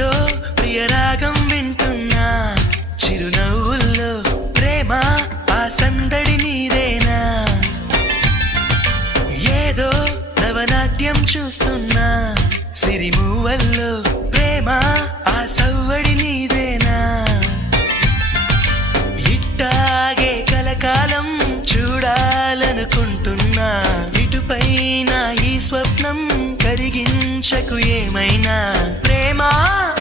ఏదో ప్రియరాగం వింటున్నా చిరునవ్వుల్లో ప్రేమ ఆ సందడి నీదేనా ఏదో నవనాట్యం చూస్తున్నా సిరిమూవల్లో ప్రేమ ఆ సవ్వడి నీదేనా ఇట్టాగే కలకాలం చూడాలనుకుంటున్నా ఇటుపైన ఈ స్వప్నం కరిగించకు ఏమైనా ప్రేమ